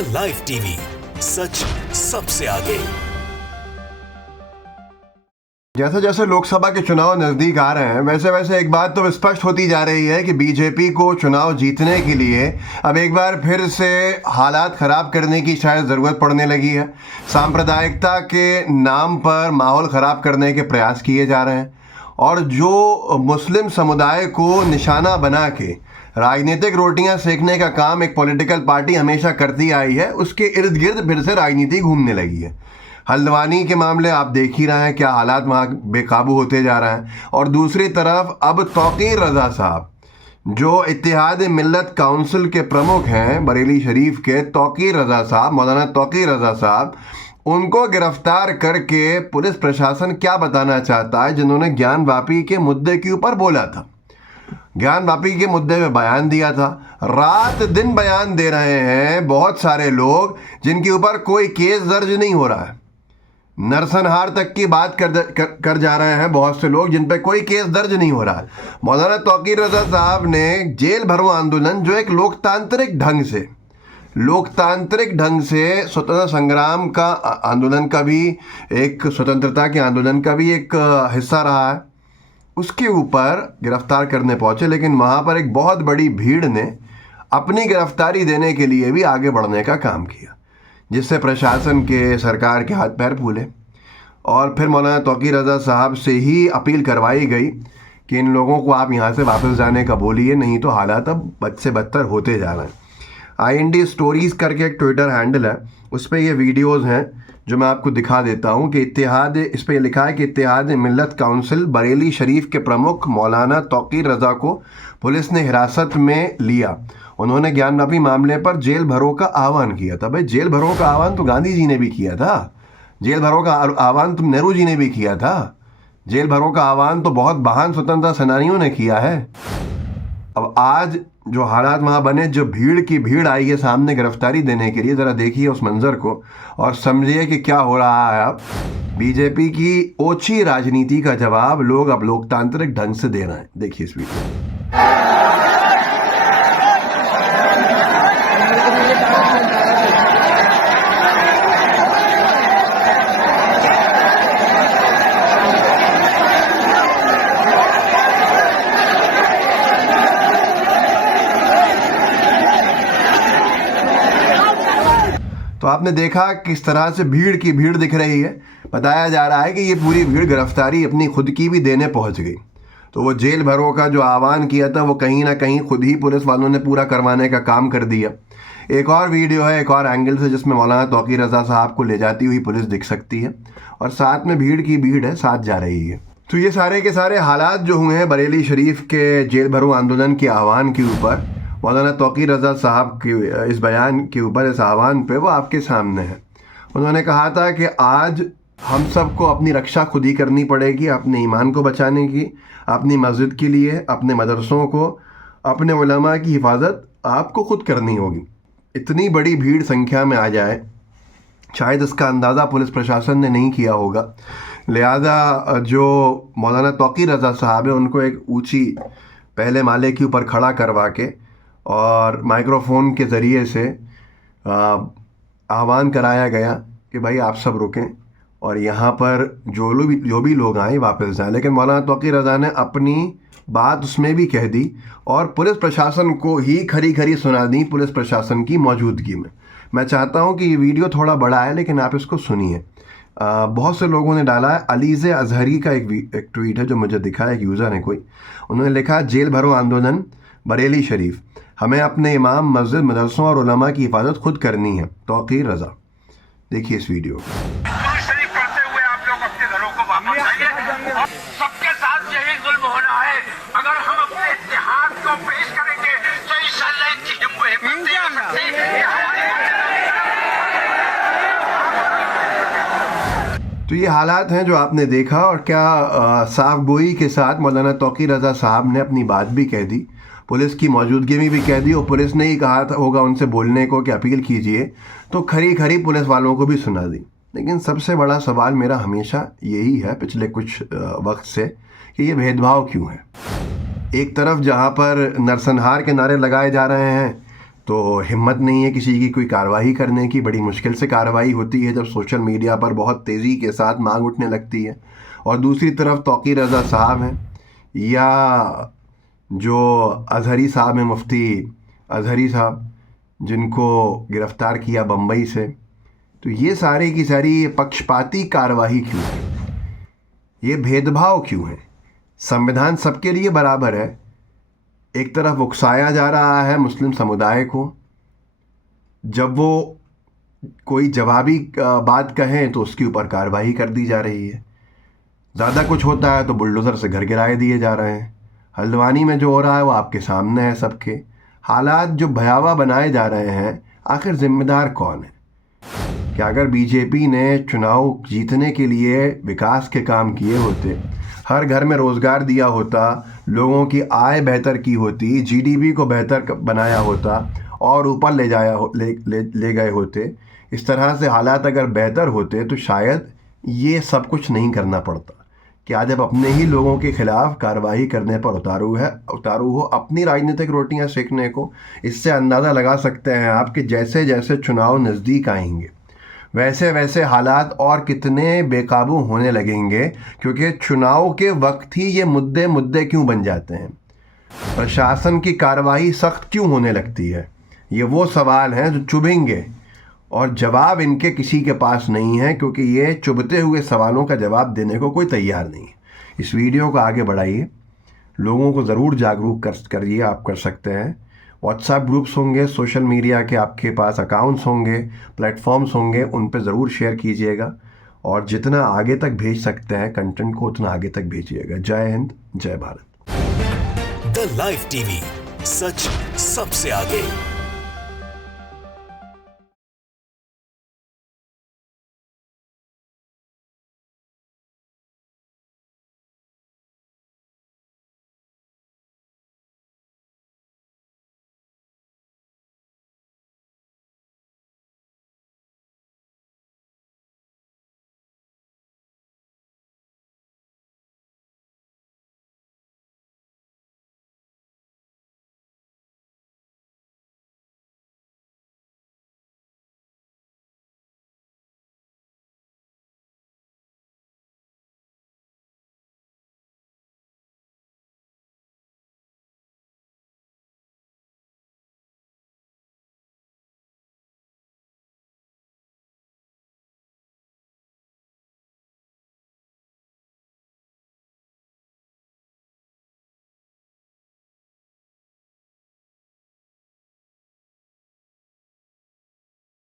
The live TV, सच सबसे आगे। जैसे जैसे लोकसभा के चुनाव नजदीक आ रहे हैं वैसे वैसे एक बात तो स्पष्ट होती जा रही है कि बीजेपी को चुनाव जीतने के लिए अब एक बार फिर से हालात खराब करने की शायद ज़रूरत पड़ने लगी है। सांप्रदायिकता के नाम पर माहौल ख़राब करने के प्रयास किए जा रहे हैं और जो मुस्लिम समुदाय को निशाना बना के राजनीतिक रोटियां सेकने का काम एक पॉलिटिकल पार्टी हमेशा करती आई है, उसके इर्द गिर्द फिर से राजनीति घूमने लगी है। हल्द्वानी के मामले आप देख ही रहे हैं, क्या हालात वहाँ बेकाबू होते जा रहे हैं। और दूसरी तरफ अब तौकीर रज़ा साहब जो इत्तेहाद मिल्लत काउंसिल के प्रमुख हैं, बरेली शरीफ के तौकीर रज़ा साहब, मौलाना तौकीर रज़ा साहब, उनको गिरफ्तार करके पुलिस प्रशासन क्या बताना चाहता है, जिन्होंने ज्ञान वापी के मुद्दे के ऊपर बोला था, ज्ञान वापी के मुद्दे में बयान दिया था। रात दिन बयान दे रहे हैं बहुत सारे लोग जिनके ऊपर कोई केस दर्ज नहीं हो रहा है। नरसंहार तक की बात कर जा रहे हैं बहुत से लोग जिन पे कोई केस दर्ज नहीं हो रहा है। मौलाना तौकीर रज़ा साहब ने जेल भरो आंदोलन, जो एक लोकतांत्रिक ढंग से स्वतंत्रता संग्राम का आंदोलन का भी, एक स्वतंत्रता के आंदोलन का भी एक हिस्सा रहा है, उसके ऊपर गिरफ्तार करने पहुंचे। लेकिन वहाँ पर एक बहुत बड़ी भीड़ ने अपनी गिरफ्तारी देने के लिए भी आगे बढ़ने का काम किया, जिससे प्रशासन के, सरकार के हाथ पैर फूले। और फिर मौलाना तौकीर रज़ा साहब से ही अपील करवाई गई कि इन लोगों को आप यहाँ से वापस जाने का बोलिए, नहीं तो हालात अब बद से बदतर होते जा रहे हैं। IND स्टोरीज़ करके एक ट्विटर हैंडल है, उस पर ये वीडियोज़ हैं जो मैं आपको दिखा देता हूँ कि इस पर लिखा है कि इत्तेहाद मिल्लत काउंसिल बरेली शरीफ के प्रमुख मौलाना तौकीर रज़ा को पुलिस ने हिरासत में लिया। उन्होंने ज्ञान वापी मामले पर जेल भरो का आह्वान किया था। भाई, जेल भरो का आह्वान तो गांधी जी ने भी किया था, जेल भरो का आह्वान तो नेहरू जी ने भी किया था, जेल भरो का आह्वान तो बहुत महान स्वतंत्रता सेनानियों ने किया है। अब आज जो हालात वहाँ बने, जो भीड़ की भीड़ आई है सामने गिरफ्तारी देने के लिए, ज़रा देखिए उस मंज़र को और समझिए कि क्या हो रहा है। अब बीजेपी की ओछी राजनीति का जवाब लोग अब लोकतांत्रिक ढंग से दे रहे हैं। देखिए इस वीडियो। तो आपने देखा किस तरह से भीड़ की भीड़ दिख रही है। बताया जा रहा है कि ये पूरी भीड़ गिरफ्तारी अपनी खुद की भी देने पहुंच गई। तो वो जेल भरो का जो आह्वान किया था वो कहीं ना कहीं खुद ही पुलिस वालों ने पूरा करवाने का काम कर दिया। एक और वीडियो है एक और एंगल से, जिसमें मौलाना तौकीर रज़ा साहब को ले जाती हुई पुलिस दिख सकती है और साथ में भीड़ की भीड़ है, साथ जा रही है। तो ये सारे के सारे हालात जो हुए हैं बरेली शरीफ के जेल भरो आंदोलन के आह्वान के ऊपर, मौलाना तौकीर रज़ा साहब की इस बयान के ऊपर, इस आह्वान पे, वो आपके सामने है। उन्होंने कहा था कि आज हम सबको अपनी रक्षा खुद ही करनी पड़ेगी, अपने ईमान को बचाने की, अपनी मस्जिद के लिए, अपने मदरसों को, अपने उलमा की हिफाजत आपको खुद करनी होगी। इतनी बड़ी भीड़ संख्या में आ जाए, शायद इसका अंदाज़ा पुलिस प्रशासन ने नहीं किया होगा। लिहाजा जो मौलाना तौकीर रज़ा साहब है उनको एक ऊंची पहले माले के ऊपर खड़ा करवा के और माइक्रोफोन के ज़रिए से आह्वान कराया गया कि भाई आप सब रुकें और यहाँ पर जो भी लोग आए वापस जाएं। लेकिन मौलाना तौकीर रज़ा ने अपनी बात उसमें भी कह दी और पुलिस प्रशासन को ही खरी खरी सुना दी, पुलिस प्रशासन की मौजूदगी में। मैं चाहता हूँ कि ये वीडियो थोड़ा बड़ा है लेकिन आप इसको सुनिए। बहुत से लोगों ने डाला है। अलीज़े अजहरी का एक ट्वीट है जो मुझे दिखा है, एक यूज़र है कोई, उन्होंने लिखा, जेल भरो आंदोलन बरेली शरीफ, हमें अपने इमाम, मस्जिद, मदरसों और उलमा की हिफाजत खुद करनी है। तौकीर रज़ा। देखिए इस वीडियो। शरीफ करते हुए आप लोग अपने घरों को वापस आइए। सबके साथ यही जुल्म होना है। अगर हम अपने इत्तेहाद को पेश करेंगे तो इंशाअल्लाह इनकी हिम्मत नहीं आ सकती। तो ये हालात हैं जो आपने देखा और क्या साफ गोई के साथ मौलाना तौकीर रज़ा साहब ने अपनी बात भी कह दी, पुलिस की मौजूदगी में भी कह दी और पुलिस ने ही कहा था होगा उनसे बोलने को कि अपील कीजिए, तो खरी खरी पुलिस वालों को भी सुना दी। लेकिन सबसे बड़ा सवाल मेरा हमेशा यही है पिछले कुछ वक्त से कि ये भेदभाव क्यों है। एक तरफ जहाँ पर नरसंहार के नारे लगाए जा रहे हैं तो हिम्मत नहीं है किसी की कोई कार्रवाई करने की। बड़ी मुश्किल से कार्रवाई होती है जब सोशल मीडिया पर बहुत तेज़ी के साथ मांग उठने लगती है। और दूसरी तरफ तौकीर रज़ा साहब हैं या जो अजहरी साहब हैं, मुफ्ती अजहरी साहब, जिनको गिरफ़्तार किया बम्बई से। तो ये सारी की सारी ये पक्षपाती कार्रवाई क्यों है, ये भेदभाव क्यों है? संविधान सबके लिए बराबर है। एक तरफ उकसाया जा रहा है मुस्लिम समुदाय को, जब वो कोई जवाबी बात कहें तो उसके ऊपर कार्रवाई कर दी जा रही है। ज़्यादा कुछ होता है तो बुलडोज़र से घर गिराए दिए जा रहे हैं। हल्द्वानी में जो हो रहा है वो आपके सामने है सबके। हालात जो भयावह बनाए जा रहे हैं, आखिर जिम्मेदार कौन है? कि अगर बीजेपी ने चुनाव जीतने के लिए विकास के काम किए होते, हर घर में रोज़गार दिया होता, लोगों की आय बेहतर की होती, जीडीपी को बेहतर बनाया होता और ऊपर ले गए होते, इस तरह से हालात अगर बेहतर होते तो शायद ये सब कुछ नहीं करना पड़ता। कि आज अब अपने ही लोगों के खिलाफ कार्रवाई करने पर उतारू हो अपनी राजनीतिक रोटियां सेकने को। इससे अंदाज़ा लगा सकते हैं आप कि जैसे जैसे चुनाव नज़दीक आएंगे वैसे वैसे हालात और कितने बेकाबू होने लगेंगे, क्योंकि चुनाव के वक्त ही ये मुद्दे क्यों बन जाते हैं, प्रशासन की कार्रवाई सख्त क्यों होने लगती है। ये वो सवाल हैं जो चुभेंगे और जवाब इनके किसी के पास नहीं है, क्योंकि ये चुभते हुए सवालों का जवाब देने को कोई तैयार नहीं है। इस वीडियो को आगे बढ़ाइए, लोगों को ज़रूर जागरूक करिए। आप कर सकते हैं। व्हाट्सएप ग्रुप्स होंगे, सोशल मीडिया के आपके पास अकाउंट्स होंगे, प्लेटफॉर्म्स होंगे, उन पे ज़रूर शेयर कीजिएगा और जितना आगे तक भेज सकते हैं कंटेंट को उतना आगे तक भेजिएगा। जय हिंद, जय भारत। द लाइव टीवी, सच सबसे आगे।